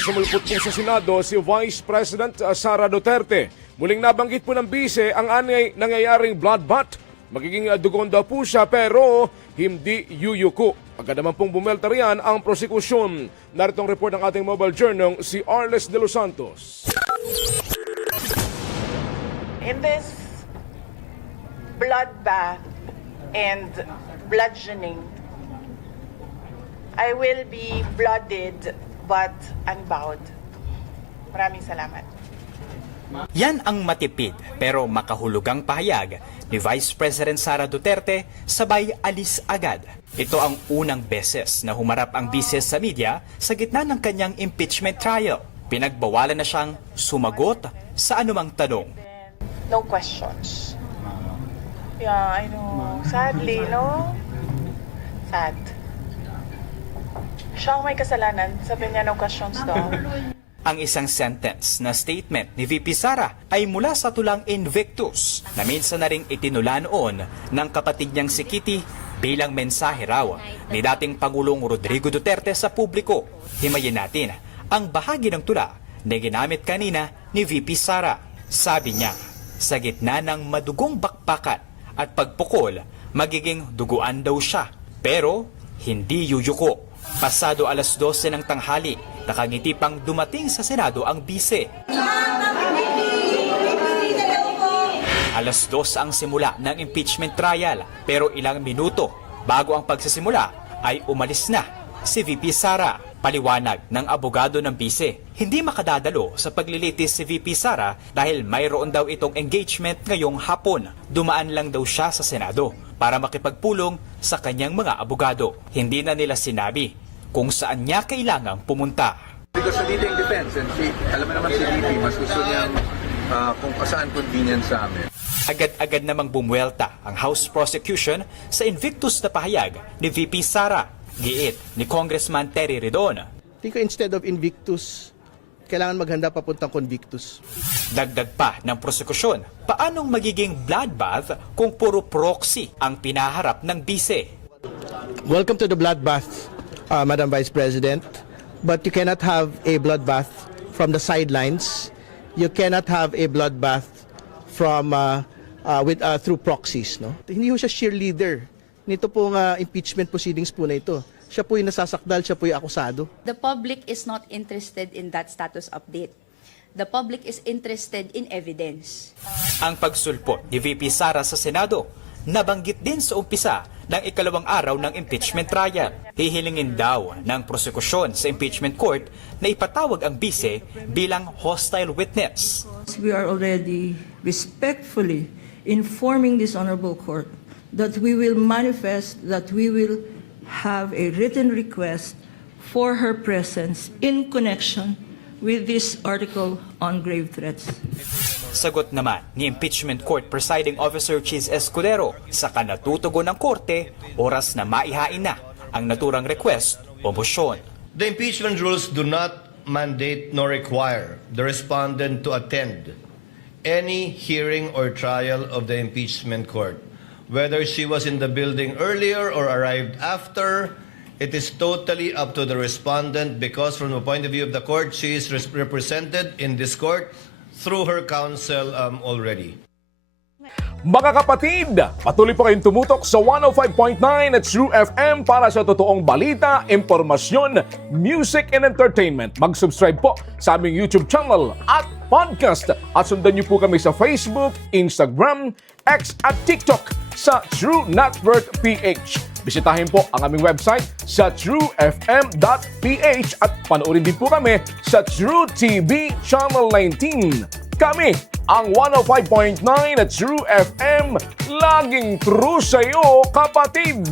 Sumulpot po sa Senado si Vice President Sara Duterte. Muling nabanggit po ng bise ang nangyayaring bloodbath. Magiging dugon daw po siya pero hindi yuyuko. Agad naman pong bumelta riyan ang prosekusyon. Narito ang report ng ating mobile journal si Arles de los Santos. In this bloodbath and bludgeoning, I will be blooded but unbowed. Maraming salamat. Yan ang matipid pero makahulugang pahayag ni Vice President Sara Duterte sabay alis agad. Ito ang unang beses na humarap ang bises sa media sa gitna ng kanyang impeachment trial. Pinagbawalan na siyang sumagot sa anumang tanong. No questions. Yeah, I know. Sadly, no? Sad. Siya ang may kasalanan. Sabi niya, no questions daw. Ang isang sentence na statement ni VP Sara ay mula sa tulang Invictus na minsan na ring itinula noon ng kapatid niyang si Kitty bilang mensahe raw ni dating Pangulong Rodrigo Duterte sa publiko. Himayin natin ang bahagi ng tula na ginamit kanina ni VP Sara. Sabi niya, sa gitna ng madugong bakbakan at pagpukol, magiging duguan daw siya pero hindi yuyuko. Pasado alas 12 ng tanghali, nakangiti pang dumating sa Senado ang bise. Alas 2 ang simula ng impeachment trial pero ilang minuto bago ang pagsisimula ay umalis na si VP Sara. Paliwanag ng abogado ng bise, hindi makadadalo sa paglilitis si VP Sara dahil mayroon daw itong engagement ngayong hapon. Dumaan lang daw siya sa Senado para makipagpulong sa kanyang mga abogado. Hindi na nila sinabi kung saan niya kailangang pumunta. Because sa leading defense, and alam mo naman si VP, mas gusto niyang kung saan convenient sa amin. Agad-agad namang bumuelta ang House Prosecution sa Invictus na pahayag ni VP Sara. Giit ni Congressman Terry Redon. Think instead of Invictus, kailangan maghanda papuntang Convictus. Dagdag pa ng prosekusyon, paanong magiging bloodbath kung puro proxy ang pinaharap ng bise? Welcome to the bloodbath, Madam Vice President. But you cannot have a bloodbath from the sidelines. You cannot have a bloodbath from through proxies. No? Hindi ho siya cheerleader nito pong impeachment proceedings po na ito. Siya po yung nasasakdal, siya po yung akusado. The public is not interested in that status update. The public is interested in evidence. Ang pagsulpot ni VP Sara sa Senado, nabanggit din sa umpisa ng ikalawang araw ng impeachment trial. Hihilingin daw ng prosekusyon sa impeachment court na ipatawag ang bise bilang hostile witness. We are already respectfully informing this honorable court that we will manifest that we will have a written request for her presence in connection with this article on grave threats. Sagot naman ni Impeachment Court Presiding Officer Chis Escudero, saka natutugon ng korte, oras na maihain na ang naturang request o motion. The impeachment rules do not mandate nor require the respondent to attend any hearing or trial of the impeachment court. Whether she was in the building earlier or arrived after, it is totally up to the respondent because from the point of view of the court, she is represented in this court through her counsel already. Mga kapatid, patuloy po kayong tumutok sa 105.9 at True FM para sa totoong balita, impormasyon, music and entertainment. Mag-subscribe po sa aming YouTube channel at podcast at sundan niyo po kami sa Facebook, Instagram, X at TikTok sa True Network PH. Bisitahin po ang aming website sa truefm.ph at panoorin din po kami sa True TV Channel 19. Kami ang 105.9 at True FM, laging true sa'yo, kapatid!